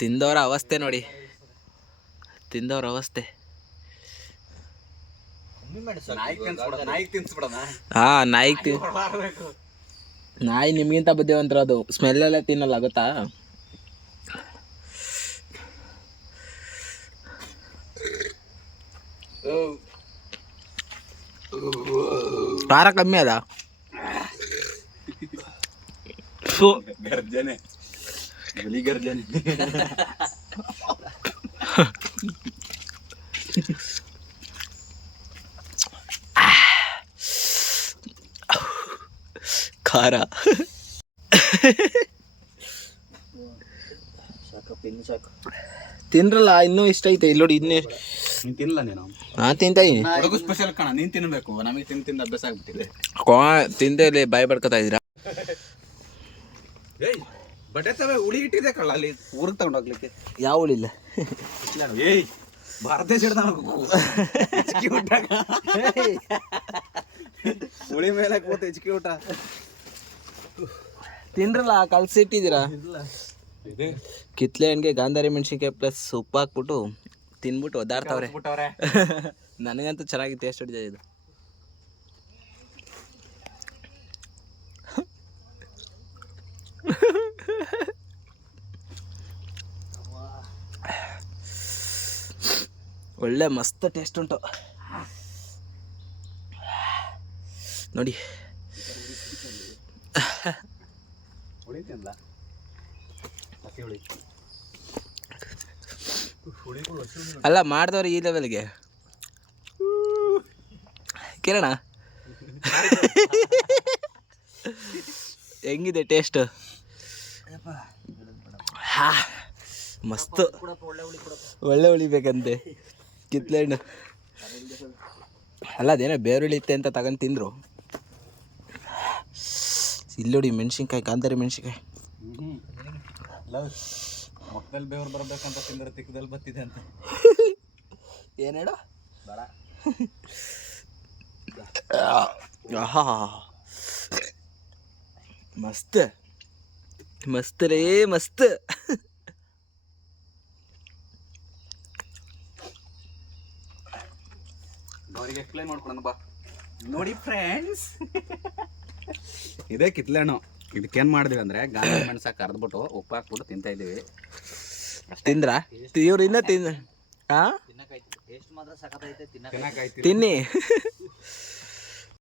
ತಿಂದವರ ಅವಸ್ಥೆ ನೋಡಿ, ತಿಂದವ್ರ ಅವಸ್ಥೆ. ಹಾ, ನಾಯಿ ನಿಮ್ಗಿಂತ ಬುದ್ಧಿವಂತರ. ಅದು ಸ್ಮೆಲ್ಲೆಲ್ಲ ತಿನ್ನಲ್ಲ ಗೊತ್ತಾ. ಖಾರ ಕಮ್ಮಿ ಅದ. ಗರ್ಜನೆ, ಬಲಿ ಗರ್ಜನೆ. ಖಾರ ತಿನ್ರಲ್ಲ, ಇನ್ನೂ ಇಷ್ಟ ಐತೆ. ಇಲ್ಲಿ ನೋಡಿ, ಇನ್ನೇ ನೀನ್ ತಿನ್ನಲ್ಲ ನೀನು? ನಾನು ತಿಂತಾ ಇದೀನಿ. ಹುಡುಗ ಸ್ಪೆಷಲ್ ಕಣ, ನೀನ್ ತಿನ್ಬೇಕು. ನಮಗೆ ತಿಂದು ಅಭ್ಯಾಸ ಆಗ್ಬಿಟ್ಟಿದೆ. ತಿಂದೆ ಇಲ್ಲಿ ಬಾಯಿ ಬಡ್ಕೊತಾ ಇದ್ದೀರಾ? ಏಯ್ ಬಟ್ಟೆ ತವೆ ಉಳಿ ಇಟ್ಟಿದೆ ಕಳ್ಳ ಅಲ್ಲಿ ಊರಿಗೆ ತಗೊಂಡೋಗ್ಲಿಕ್ಕೆ. ಯಾವ ಉಳಿಲ್ಲ? ಏಯ್ ಭಾರತ ದೇಶ ಉಳಿ ಮೇಲೆ ಕೂತು ಹೆಚ್ಚಿಗೆ ಊಟ ತಿನ್ರಲ್ಲ, ಕಲ್ಸಿಟ್ಟಿದ್ದೀರಾ. ಕಿತ್ಲೆ ಹಣ್ಣಿಗೆ ಗಾಂಧಾರಿ ಮೆಣಸಿನ್ಕಾಯಿ ಪ್ಲಸ್ ಉಪ್ಪು ಹಾಕ್ಬಿಟ್ಟು ತಿನ್ಬಿಟ್ಟು ಒದ್ದಾಡ್ತಾವ್ರೆ. ನನಗಂತೂ ಚೆನ್ನಾಗಿ ಟೇಸ್ಟ್ ಹೊಡಿದೆ ಇದು. ಒಳ್ಳೆ ಮಸ್ತ್ ಟೇಸ್ಟ್ ಉಂಟು ನೋಡಿ. ಅಲ್ಲ, ಮಾಡಿದವ್ರು ಈ ಲೆವೆಲ್ಗೆ ಕಿರಣ ಹೆಂಗಿದೆ ಟೇಸ್ಟ್? ಮಸ್ತ್ ಒಳ್ಳೆ ಉಳಿಬೇಕಂತೆ ಕಿತ್ಲೆ ಹಣ್ಣು. ಅಲ್ಲ, ಅದೇನೋ ಬೇರುಳಿತ್ತೆ ಅಂತ ತಗೊಂಡು ತಿಂದರು. ಇಲ್ಲೋಡಿ ಮೆಣಸಿನ್ಕಾಯಿ, ಗಾಂಧಾರಿ ಮೆಣಸಿನ್ಕಾಯಿ. ಮಕ್ಕದಲ್ಲಿ ಬೇವ್ರು ಬರ್ಬೇಕಂತ ತಿಂದ್ರೆ ತಿಕ್ಕದಲ್ಲಿ ಬತ್ತಿದೆ ಅಂತ. ಏನೇಳ ಮಸ್ತ್ ಮಸ್ತ್ ರೇ ಮಸ್ತ್. ಅವರಿಗೆ ಎಕ್ಸ್ಪ್ಲೈನ್ ಮಾಡ್ಕೊಳೋಣ ಬಾ. ನೋಡಿ ಫ್ರೆಂಡ್ಸ್, ಇದೇ ಕಿತ್ಲೆ ಹಣ್ಣು. ಇದಕ್ಕೇನು ಮಾಡಿದ್ವಿ ಅಂದರೆ ಗಾಂಧಾರಿ ಮೆಣಸು ಕರೆದ್ಬಿಟ್ಟು ಉಪ್ಪು ಹಾಕ್ಬಿಟ್ಟು ತಿಂತಾ ಇದ್ದೀವಿ. ತಿಂದ್ರ ಇವ್ರು ಇನ್ನೂ ತಿನ್ನಿ.